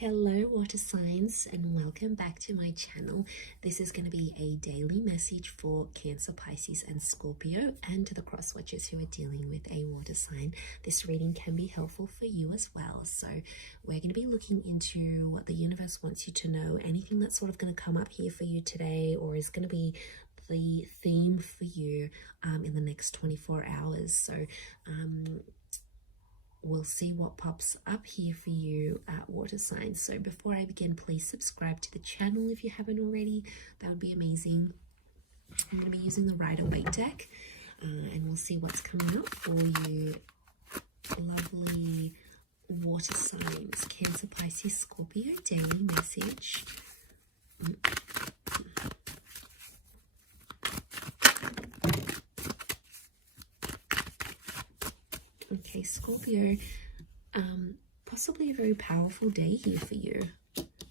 Hello water signs and welcome back to my channel. This is going to be a daily message for Cancer, Pisces and Scorpio, and to the cross watchers who are dealing with a water sign. This reading can be helpful for you as well. So we're going to be looking into what the universe wants you to know, anything that's sort of going to come up here for you today or is going to be the theme for you in the next 24 hours. So we'll see what pops up here for you at water signs. So before I begin, please subscribe to the channel if you haven't already. That would be amazing. I'm going to be using the Rider-Waite deck and we'll see what's coming up for you. Lovely water signs, Cancer, Pisces, Scorpio, daily message. Okay, Scorpio, possibly a very powerful day here for you.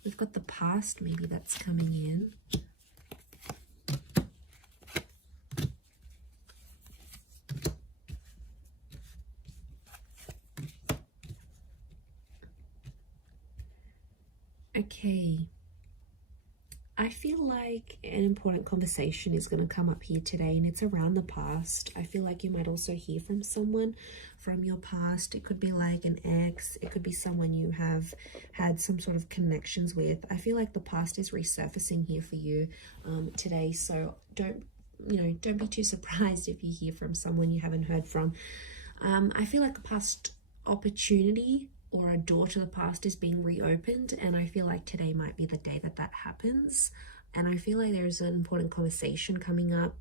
We've got the past maybe that's coming in. Okay. I feel like an important conversation is going to come up here today, and it's around the past. I feel like you might also hear from someone from your past. It could be like an ex. It could be someone you have had some sort of connections with. I feel like the past is resurfacing here for you today. So don't be too surprised if you hear from someone you haven't heard from. I feel like a past opportunity or a door to the past is being reopened, and I feel like today might be the day that that happens. And I feel like there's an important conversation coming up.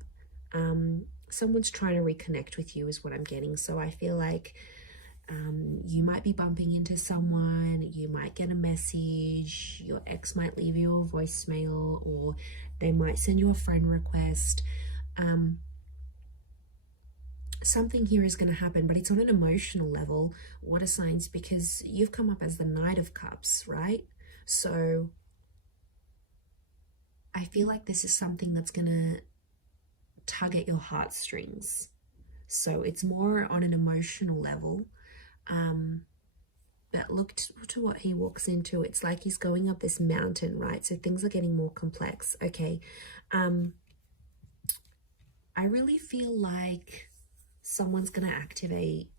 Someone's trying to reconnect with you is what I'm getting. So I feel like you might be bumping into someone, you might get a message, your ex might leave you a voicemail, or they might send you a friend request. Something here is going to happen, but it's on an emotional level, water signs, because you've come up as the Knight of Cups, right? So I feel like this is something that's going to tug at your heartstrings. So it's more on an emotional level. But look to what he walks into. It's like he's going up this mountain, right? So things are getting more complex. Okay. I really feel like someone's going to activate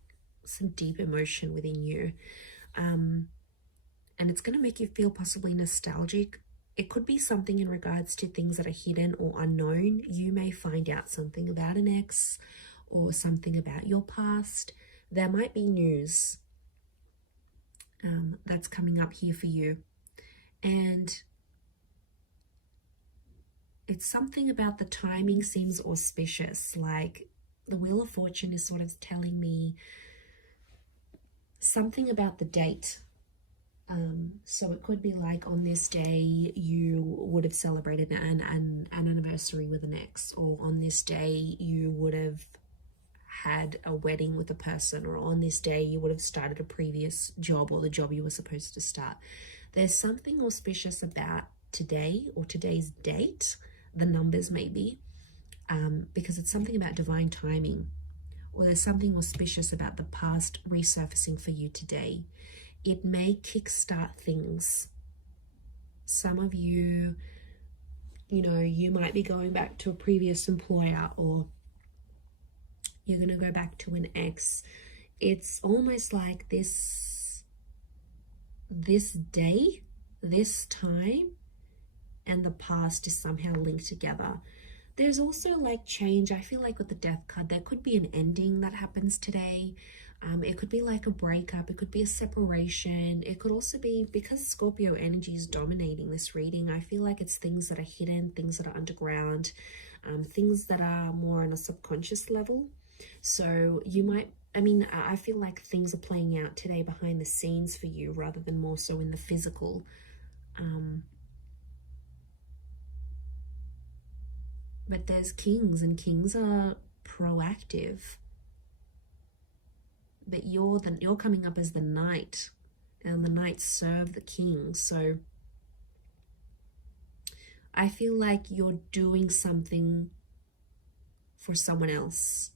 some deep emotion within you. And it's going to make you feel possibly nostalgic. It could be something in regards to things that are hidden or unknown. You may find out something about an ex or something about your past. There might be news that's coming up here for you. And it's something about the timing seems auspicious, like the Wheel of Fortune is sort of telling me something about the date. So it could be like on this day you would have celebrated an anniversary with an ex, or on this day you would have had a wedding with a person, or on this day you would have started a previous job or the job you were supposed to start. There's something auspicious about today or today's date, the numbers maybe. Because it's something about divine timing, or there's something auspicious about the past resurfacing for you today. It may kickstart things. Some of you, you might be going back to a previous employer, or you're going to go back to an ex. It's almost like this day, this time, and the past is somehow linked together. There's also like change. I feel like with the Death card, there could be an ending that happens today. It could be like a breakup. It could be a separation. It could also be, because Scorpio energy is dominating this reading, I feel like it's things that are hidden, things that are underground, things that are more on a subconscious level. So you might, I feel like things are playing out today behind the scenes for you rather than more so in the physical. But there's kings, and kings are proactive. But you're coming up as the knight, and the knights serve the king. So I feel like you're doing something for someone else,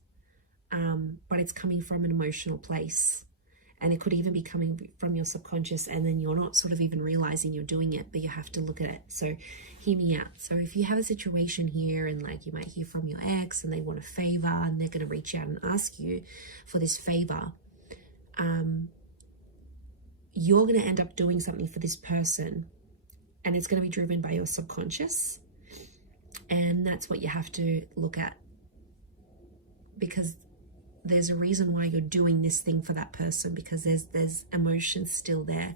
but it's coming from an emotional place. And it could even be coming from your subconscious, and then you're not sort of even realizing you're doing it, but you have to look at it. So hear me out. So if you have a situation here, and like you might hear from your ex and they want a favor and they're going to reach out and ask you for this favor, you're going to end up doing something for this person, and it's going to be driven by your subconscious. And that's what you have to look at, because there's a reason why you're doing this thing for that person, because there's emotions still there.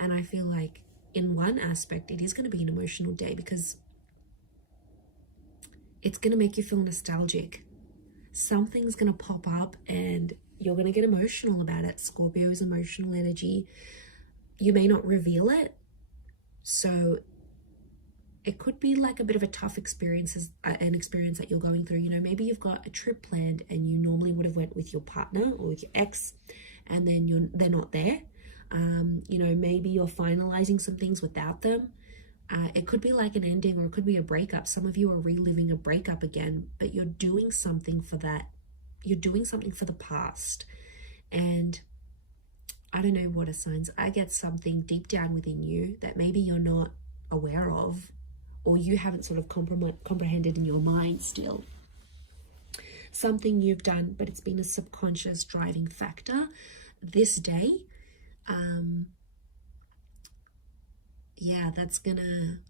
And I feel like in one aspect it is going to be an emotional day, because it's going to make you feel nostalgic. Something's going to pop up and you're going to get emotional about it. Scorpio is emotional energy. You may not reveal it, so it could be like a bit of a tough experience, an experience that you're going through. You know, maybe you've got a trip planned and you normally would have went with your partner or with your ex, and then they're not there. You know, maybe you're finalizing some things without them. It could be like an ending, or it could be a breakup. Some of you are reliving a breakup again, but you're doing something for that. You're doing something for the past. And I don't know, water signs, I get something deep down within you that maybe you're not aware of, or you haven't sort of comprehended in your mind still. Something you've done, but it's been a subconscious driving factor this day. Yeah, that's gonna,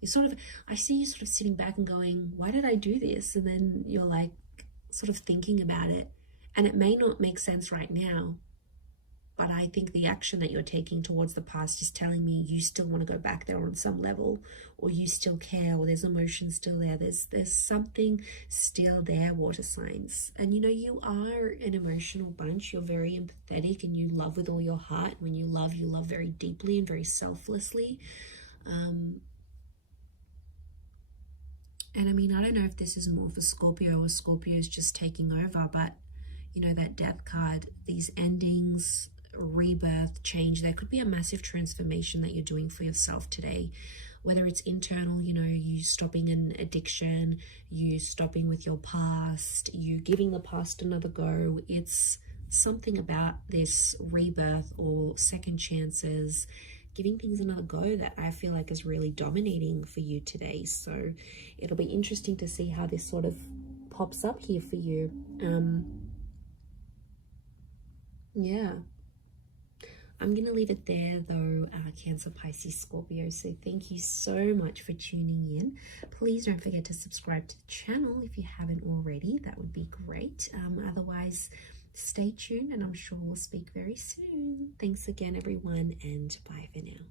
you sort of, I see you sort of sitting back and going, why did I do this? And then you're like sort of thinking about it, and it may not make sense right now, but I think the action that you're taking towards the past is telling me you still want to go back there on some level, or you still care, or there's emotion still there. There's something still there, water signs. And you know, you are an emotional bunch. You're very empathetic and you love with all your heart. When you love very deeply and very selflessly. And I mean, I don't know if this is more for Scorpio or Scorpio is just taking over, but you know, that death card, these endings, rebirth, change, there could be a massive transformation that you're doing for yourself today, whether it's internal, you know, you stopping an addiction, you stopping with your past, you giving the past another go. It's something about this rebirth or second chances, giving things another go, that I feel like is really dominating for you today. So it'll be interesting to see how this sort of pops up here for you. Yeah, I'm going to leave it there though, Cancer, Pisces, Scorpio. So thank you so much for tuning in. Please don't forget to subscribe to the channel if you haven't already. That would be great. Otherwise, stay tuned and I'm sure we'll speak very soon. Thanks again, everyone, and bye for now.